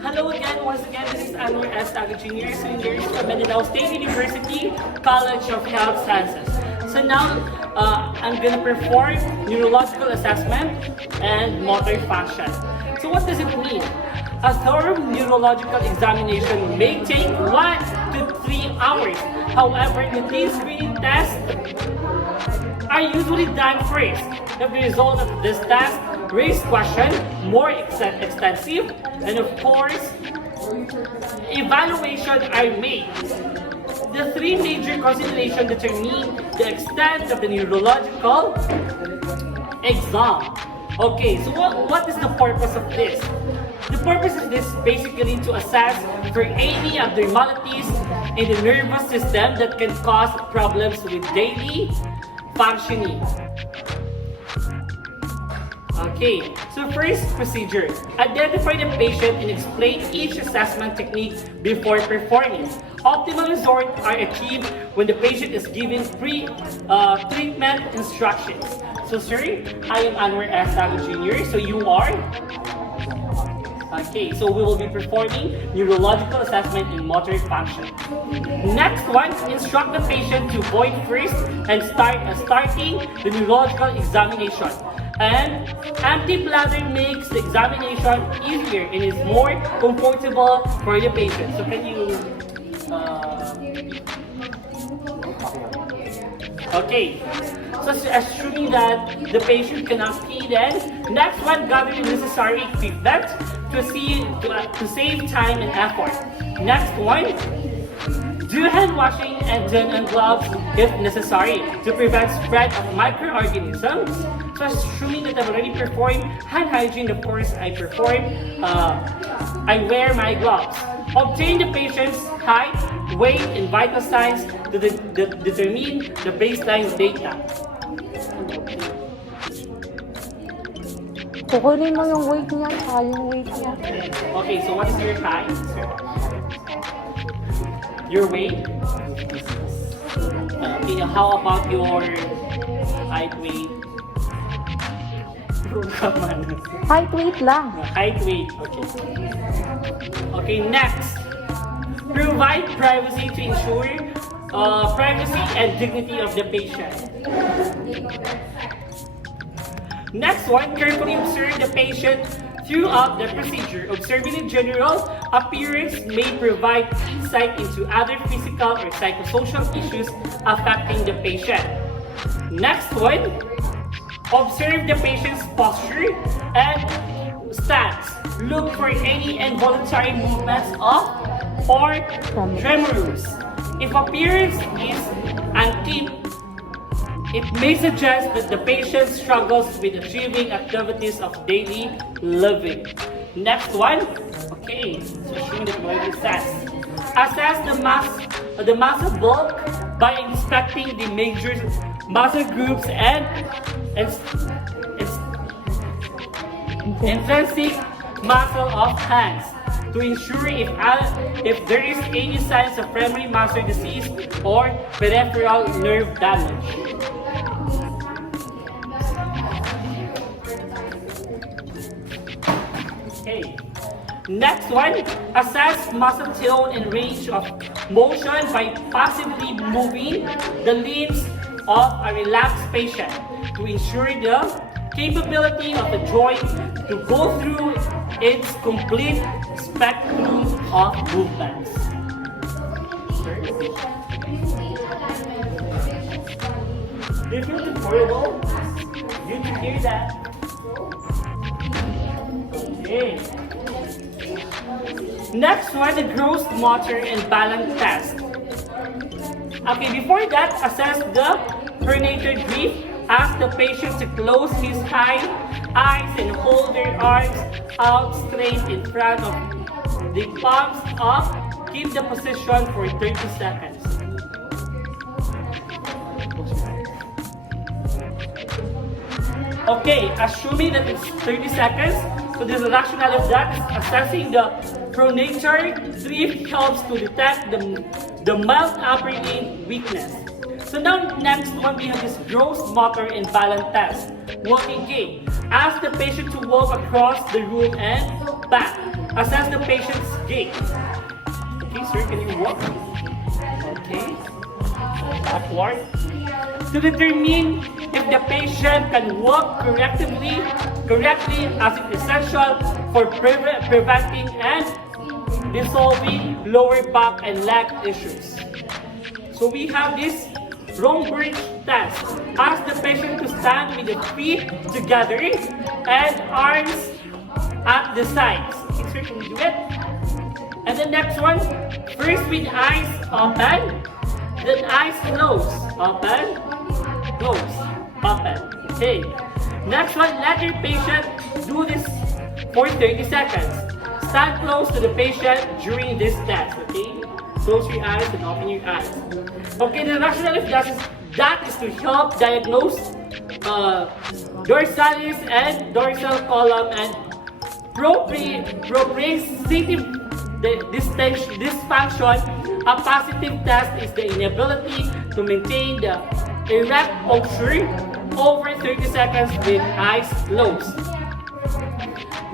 Hello again, once again, this is Anwar S. Taga Jr., Senior from Manila State University College of Health Sciences. So now, I'm gonna perform neurological assessment and motor function. So what does it mean? A thorough neurological examination may take 1 to 3 hours. However, the routine screening tests are usually done first. The result of this test raise questions more extensive, and of course, evaluations are made. The three major considerations determine the extent of the neurological exam. Okay, so what is the purpose of this? The purpose of this is basically to assess for any abnormalities in the nervous system that can cause problems with daily functioning. Okay, so first procedure, identify the patient and explain each assessment technique before performing. Optimal results are achieved when the patient is given pre-treatment instructions. So sir, I am Anwar S. Tago Jr., so you are? Okay, so we will be performing neurological assessment and motor function. Next one, instruct the patient to void first and starting the neurological examination. And empty bladder makes the examination easier and is more comfortable for the patient. So can you... Okay, so assuming that the patient cannot pee then, next one, gather the necessary equipment to save time and effort. Next one, do hand washing and then on gloves if necessary to prevent spread of microorganisms. So assuming that I've already performed hand hygiene, of course I wear my gloves. Obtain the patient's height, weight, and vital signs to determine the baseline data. Kukunin mo yung weight niya, saka yung weight niya. Okay, so what is your height? Your weight? Okay, how about your height, weight? Height, weight lang. Height, weight, okay. Okay, next. Provide privacy to ensure privacy and dignity of the patient. Next one, carefully observe the patient throughout the procedure. Observing the general appearance may provide insight into other physical or psychosocial issues affecting the patient. Next one, observe the patient's posture and stance. Look for any involuntary movements or tremors. If appearance is unkempt, it may suggest that the patient struggles with achieving activities of daily living. Next one, okay, so showing that we're going to assess the muscle bulk by inspecting the major muscle groups and intrinsic muscle of hands to ensure if there is any signs of primary muscle disease or peripheral nerve damage. Okay. Next one, assess muscle tone and range of motion by passively moving the limbs of a relaxed patient to ensure the capability of the joint to go through its complete spectrum of movements. Do you feel comfortable? You can hear that. Okay. Next one, the gross motor and balance test. Okay, before that, assess the pronator grip. Ask the patient to close his eyes and hold their arms out straight in front of the palms up. Keep the position for 30 seconds. Okay, assuming that it's 30 seconds, so the rationale of that is assessing the pronator grip helps to detect the mild upper limb weakness. So now next one, we have this gross motor and balance test. Walking gait. Ask the patient to walk across the room and back. Assess the patient's gait. Okay, sir, can you walk? Okay. Backward. To determine if the patient can walk correctly as it is essential for preventing and resolving lower back and leg issues. So we have this wrong bridge test. Ask the patient to stand with the feet together and arms at the sides. Okay, sir, can you do it? And the next one, first with eyes open, then eyes closed. Open, close, open. Okay. Next one, let your patient do this for 30 seconds. Stand close to the patient during this test. Okay. Close your eyes and open your eyes. Okay, the rationale of that is to help diagnose dorsalis and dorsal column and proprioceptive dysfunction. A positive test is the inability to maintain the erect posture over 30 seconds with eyes closed.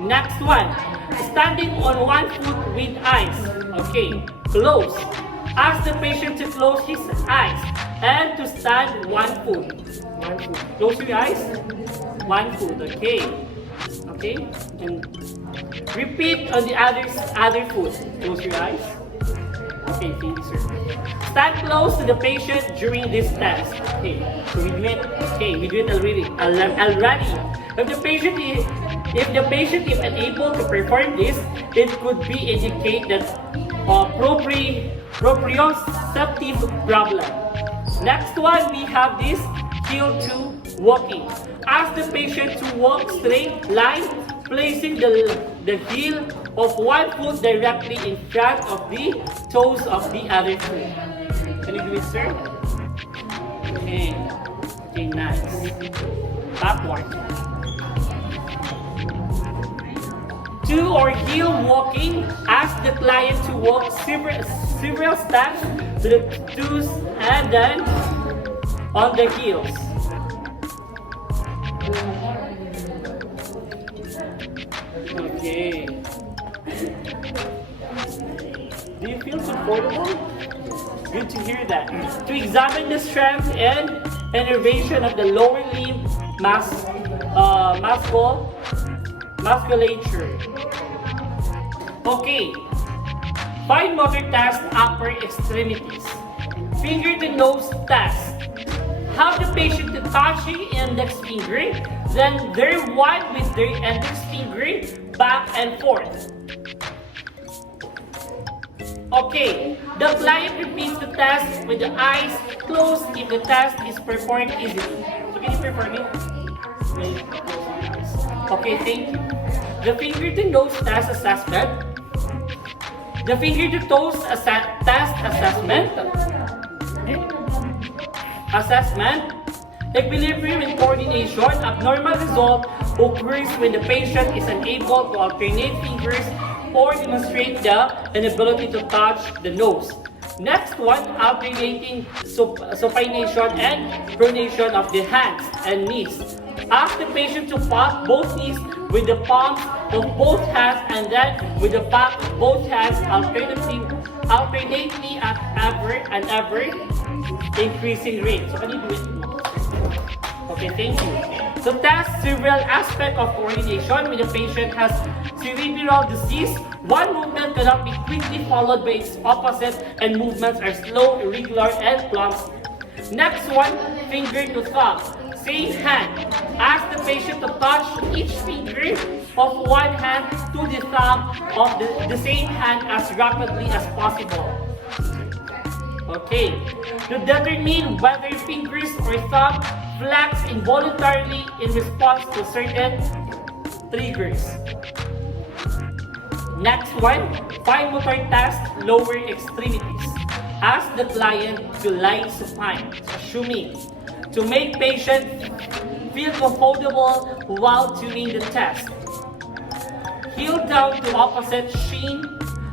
Next one, standing on one foot with eyes. Okay, close. Ask the patient to close his eyes and to stand one foot. One foot. Close your eyes. One foot. Okay. Okay. And repeat on the other foot. Close your eyes. Okay, thank you, sir. Stand close to the patient during this test. Okay, so we do it. Okay, we do it already. If the patient is unable to perform this, it could be indicate that proprioceptive problem. Next one, we have this heel to walking. Ask the patient to walk straight line, placing the heel of one foot directly in front of the toes of the other foot. Can you do it, sir? Okay. Okay, nice. Backward. To or heel walking, ask the client to walk several steps to the toes and then on the heels. Okay. Do you feel comfortable? Good to hear that. To examine the strength and innervation of the lower limb musculature. Okay. Fine motor test, upper extremities. Finger to nose test. Have the patient to touch the index finger, then their one with their index finger back and forth. Okay, the client repeats the test with the eyes closed if the test is performed easily. So can you perform it? Okay, thank you. The finger to nose test assessment. The finger to toes test assessment. Equilibrium and coordination. Abnormal result occurs when the patient is unable to alternate fingers or demonstrate the inability to touch the nose. Next one, alternating supination and pronation of the hands and knees. Ask the patient to pat both knees with the palms of both hands and then with the back of both hands alternately at ever increasing rate. So can you do it? Okay, thank you. So test several aspects of coordination when the patient has cerebral disease. One movement cannot be quickly followed by its opposite and movements are slow, irregular, and clumsy. Next one, finger to thumb. Same hand. Ask the patient to touch each finger of one hand to the thumb of the same hand as rapidly as possible. Okay. To determine whether fingers or thumb flex involuntarily in response to certain triggers. Next one, fine motor test, lower extremities. Ask the client to lie supine, assuming to make patient feel comfortable while doing the test. Heel down to opposite shin.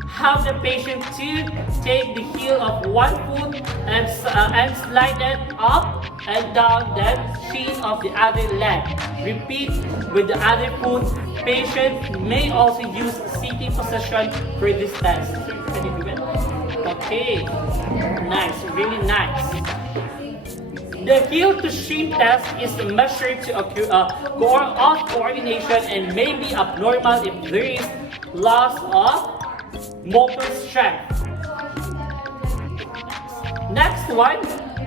Have the patient to take the heel of one foot and slide it up and down the shin of the other leg. Repeat with the other foot. Patient may also use sitting position for this test. Can you do it? Okay. Nice. Really nice. The heel to shin test is measured to coordination and may be abnormal if there is loss of motor strength. Next one,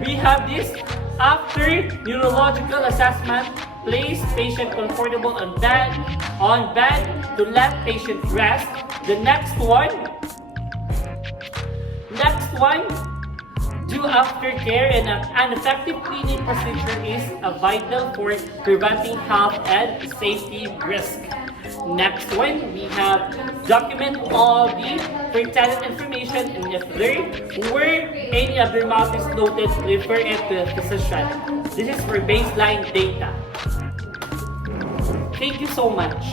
we have this. After neurological assessment, place patient comfortable on bed to let patient rest. The next one, do aftercare, and an effective cleaning procedure is vital for preventing health and safety risk. Next one, we have document all the pertinent information, and if there were any abnormalities noted, refer it to the physician. This is for baseline data. Thank you so much.